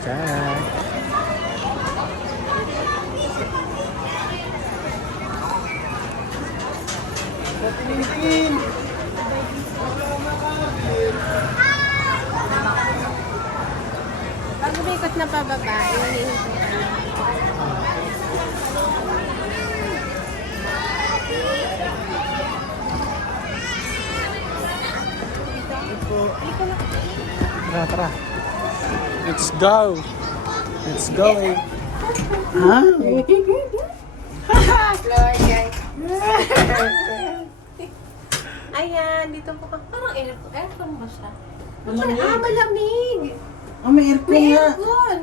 Tingin-tingin. Pag umikot na pababa, yun yung Tara, tara. Let's go. Let's go. Floor, guys. Ayan, dito po ka. Parang air, aircon ba siya? Malamig. Ah, malamig. Ah, may aircon May nga. aircon.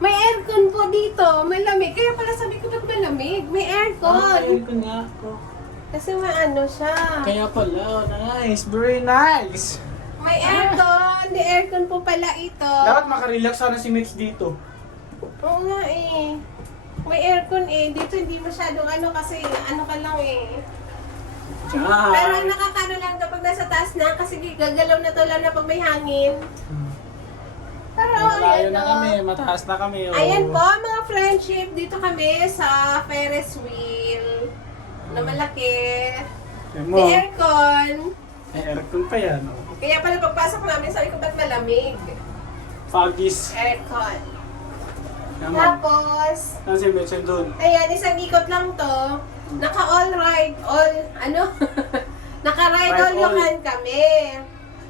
May aircon po dito. Malamig. Kaya pala sabi ko ba't malamig? May Ah, aircon. aircon nga. Oh. Kasi may ano siya. Kaya pala, oh, nice. Very nice. May aircon. May aircon po pala ito. Dapat makarelax sana si Mitch dito. Oo nga eh. May aircon eh. Dito hindi masyadong ano kasi ano ka lang eh. Diyan. Pero nakakano lang kapag nasa taas na kasi gagalaw na to lang na pag may hangin. Pero Malayo ayan na o. kami, mataas na kami. Oh. Ayan po mga friendship. Dito kami sa Ferris wheel na malaki. Ayan mo, May aircon. may aircon pa yan. Oh. Kaya pala pagpasok namin sabi ko ba't malamig? Foggies. Aircon. Mo. Tapos, Ayan si Mitch doon. Ayan, isang ikot lang to. Naka all ride, all, ano? Naka ride Ride all all. can kami.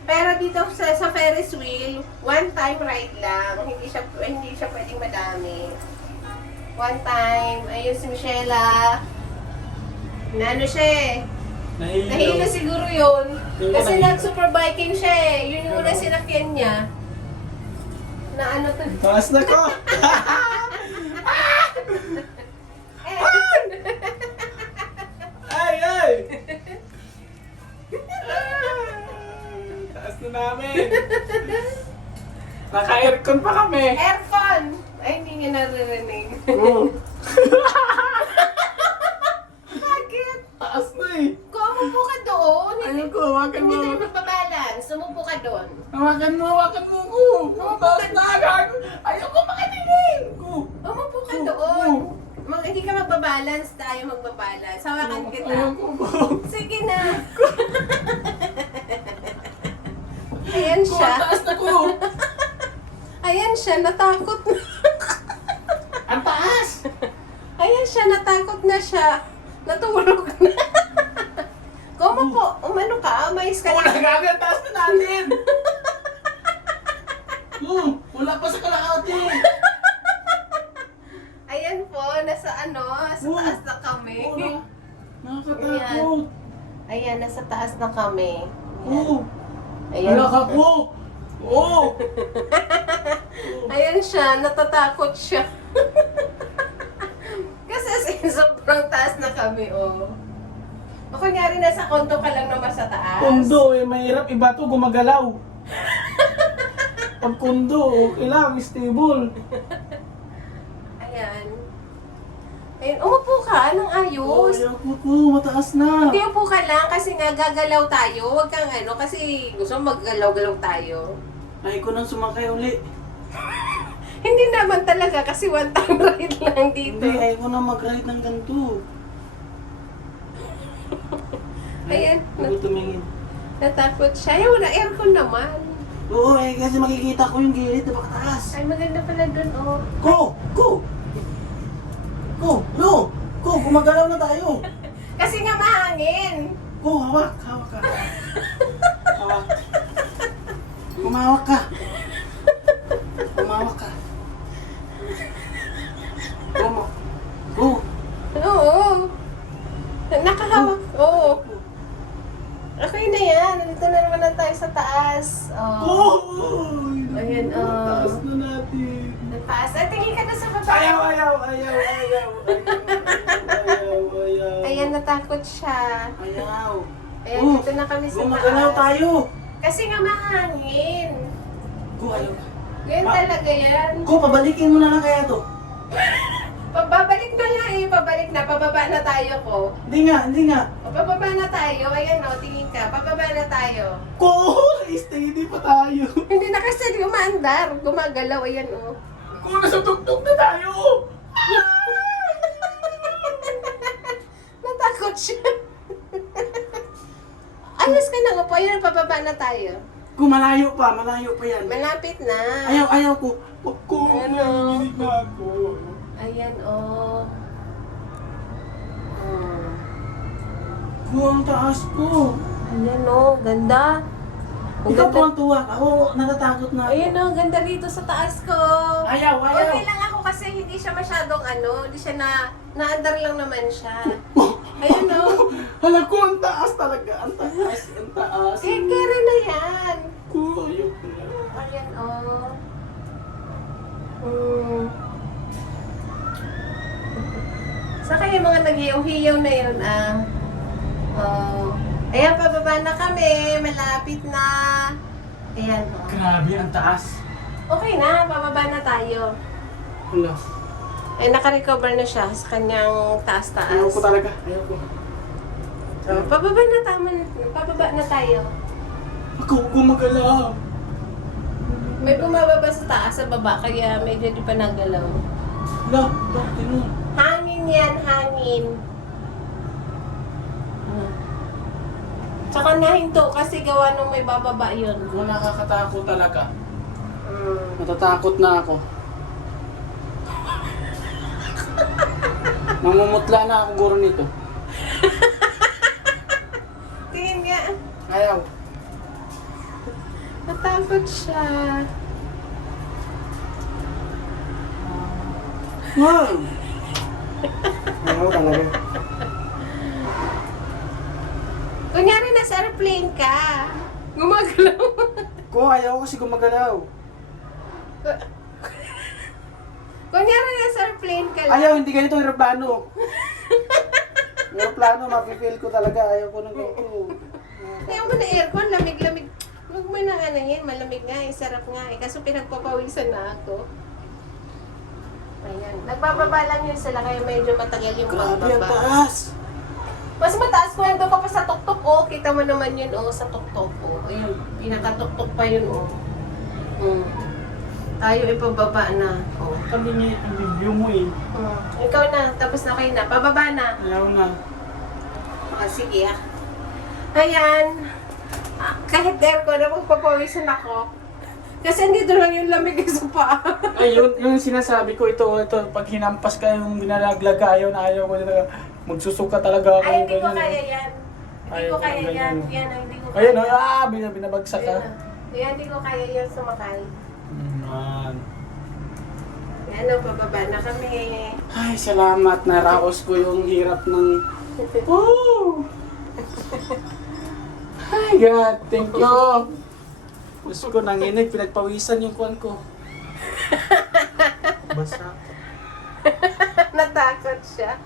Pero dito sa, sa Ferris wheel, one time ride lang. Hindi siya hindi siya pwedeng madami. One time, ayun si Michela. Na ano siya eh. Nahihilo. Nahilo siguro yun. Yung Kasi nahilo. nag-superbiking siya eh. Yun yung una sinakyan niya. Na ano to? Taas na ko! Ay, ay! Taas na namin. Naka-aircon pa kami. aircon! Ay, hindi niya naririnig. Oo. Bakit? Taas na eh. Kung umupo ka Ayun ko, hawakan mo. hindi tayo magbabalance. Umupo ka doon. Hawakan mo, hawakan mo ko. Taas na agad. Makitingin. Ko. Umupo ka doon. Mag, hindi ka magbabalance, tayo magbabalance. Hawakan kita. Ayoko ko. Sige na. Ayan siya. taas na ko. Ayan siya, natakot na. Ang taas. Ayan siya, natakot na siya. Natulog na. Kung umupo, umano ka, umayos ka Wala na. gabi, ang taas na natin. Oo, wala pa sa kalahati. Ayan po, nasa ano, sa Oh. taas na kami. Oo, Nakakatakot. Ayan, nasa taas na kami. Oo. Ayan. Wala ka po. Oo. Ayan siya, natatakot siya. Kasi as in, sobrang taas na kami, oh. O kunyari, nasa kondo ka lang naman sa taas. Kundo, eh, mahirap iba to, gumagalaw. Pag kundo, okay lang, stable. Ayan. Ayan, umupo ka, anong ayos? ayoko po, mataas na. Hindi, upo ka lang kasi nga gagalaw tayo. Huwag kang ano, kasi gusto mo maggalaw-galaw tayo. Ay ko nang sumakay uli. Hindi naman talaga kasi one time ride lang dito. Hindi, ay ko na mag-ride ng ganito. Ayan, Ay, tumingin. natakot siya. Ay, wala aircon naman. Oo, eh, kasi makikita ko yung gilid na bakataas. Ay, maganda pala dun, oh. Go! Go! Go! No! Go! Gumagalaw na tayo! Kasi nga mahangin. Go! Hawak! Hawak ka! Hawak! Kumawak ka! Kumawak ka! Go! ma- Go! Oo. Nakahawak. Oo. Okay na yan. Nandito na naman na tayo sa taas. Go! Oh. Ayan, ah. Taas na natin! Ang taas. Ay, tingin ka na sa baba. Ayaw! Ayaw! Ayaw! Ayaw! Ayaw! Ayaw! Ayan, natakot siya. Ayaw! Ayan, Oh, dito na kami sa Gumagalaw taas. tayo! Kasi nga mahangin. Go! Ayaw! Yan Ma- talaga yan. Go! Pabalikin mo na lang kaya to! Pababalik na nga eh. Pabalik na. Pababa na tayo ko. Hindi nga! Hindi nga! O Bababa na tayo. Ayan o, tingin ka. Bababa na tayo. Ko, steady pa tayo. Hindi na kasi umaandar. Gumagalaw. Ayan o. Ko, nasa tugtog na tayo. Natakot siya. Ayos ka na upo. Ayan, pababa na tayo. Ko, malayo pa, malayo pa yan. Malapit na. Ayaw, ayaw ko. Ko, Ano? nanginginig na ako. Ayan o. Oh. Ko, ang taas ko. Ayan o, ganda. Ang Ikaw ganda. po ang tuwa. Ako, natatakot na ako. Ayan o, ganda rito sa taas ko. Ayaw, ayaw. Okay lang ako kasi hindi siya masyadong ano, hindi siya na, naandar lang naman siya. Ayun o. Hala ko, ang taas talaga. Ang taas, ang taas. Eh, kere na yan. Ko, ayaw ko na. Ayan o. Hmm. Saka yung mga nag-iyaw-hiyaw na yun, ah. Oh. Ayan, pababa na kami. Malapit na. Ayan o. Grabe, ang taas. Okay na, pababa na tayo. Hala. Eh, naka-recover na siya sa kanyang taas-taas. Ayaw ko talaga. Ayaw ko. So, pababa na tama, pababa na tayo. Ako, gumagalaw. May bumababa sa taas sa baba, kaya medyo di pa nagalaw. Hala, bakit nun? Hangin yan, hangin. Tsaka nahinto kasi gawa nung may bababa yun. Ako, nakakatakot talaga. Hmm. Natatakot na ako. Namumutla na ako guro nito. Tingin nga, Ayaw. natakot siya. Wow! Ayaw talaga. Airplane ka. Gumagalaw. Ko, ayaw kasi gumagalaw. Kunyari nasa airplane ka lang. Ayaw, hindi ganito aeroplano. aeroplano, mapipil ko talaga. Ayaw ko ng ganito. Ayaw mo na aircon, lamig-lamig. Huwag mo na ano yan, malamig nga eh, sarap nga eh. Kaso pinagpapawisan na ako. Ayan. Nagbababa lang yun sila kaya medyo matagal yung Grabe, ang pagbaba. taas. Mas mataas ko doon ka pa sa tuktok oh. Kita mo naman yun oh sa tuktok oh. Ayun, pinakatuktok pa yun oh. Hmm. Tayo ipababa na. Oh. Sabi niya, ang review mo eh. Hmm. Ikaw na, tapos na kayo na. Pababa na. Ayaw na. Ah, sige ah. Ayan. Ah, kahit aircon na magpapawisan ako. Kasi andito lang yung lamig sa paa. Ay, yun, yung sinasabi ko, ito, ito, pag hinampas ka yung binalaglag ka, ayaw na ayaw ko talaga. Magsusuka talaga ako. Ay, hindi ko ganyan, kaya yan. Hindi ko kaya ganyan, yan. Yan, ang hindi ko Ayun, kaya. oh, ah, bin- binabagsak ka. Yan, ah. Yan, hindi ko kaya yan sumakay. Man. Yan, oh, pababa na kami. Ay, salamat. Naraos ko yung hirap ng... Oh! Ay, God, thank you. Gusto ko nanginig, pinagpawisan yung kuwan ko. Basa. Natakot siya.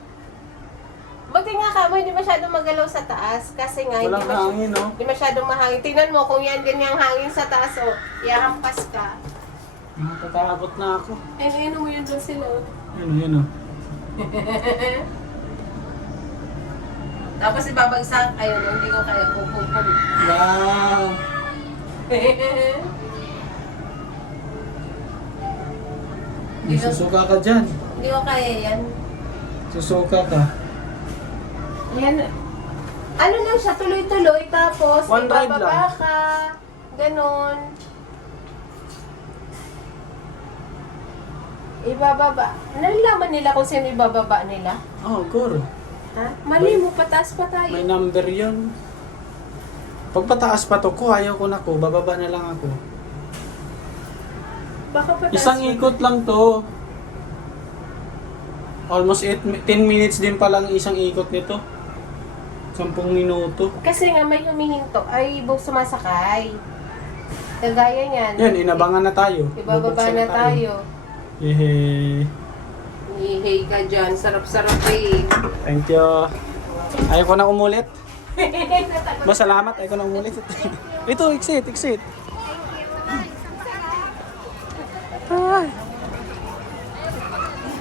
Buti nga ka mo, hindi masyadong magalaw sa taas. Kasi nga, hindi, Walang masy- hangin, no? hindi masyadong mahangin. Tingnan mo, kung yan ganyang hangin sa taas, oh, ihampas ka. Natatakot na ako. Ay, ayun mo yun doon sila. oh. Yun, yun, oh. Tapos ibabagsak, ayun, hindi ko kaya pupupum. Wow! May susuka ka dyan. Hindi ko kaya yan. Susuka ka. Yan. Ano lang siya, tuloy-tuloy, tapos One ride ibababa lang. ka. Ganon. Ibababa. Nalalaman nila kung sino ibababa nila. Oh, guro. Ha? Mali mo, pataas pa tayo. May number yun. Pag pataas pa to ko, ayaw ko na ko. Bababa na lang ako. Baka pataas Isang pa. ikot lang to. Almost 8, 10 minutes din pa lang isang ikot nito. 10 minuto. Kasi nga may humihinto. Ay, ibang sumasakay. Kagaya niyan. Yan, inabangan na tayo. Ibababa Bubuksan na tayo. Yehe. Ihey ka dyan. Sarap-sarap eh. Thank you. Ayaw ko na umulit. Ba, salamat. Ayaw ko na umulit. Ito, exit, exit.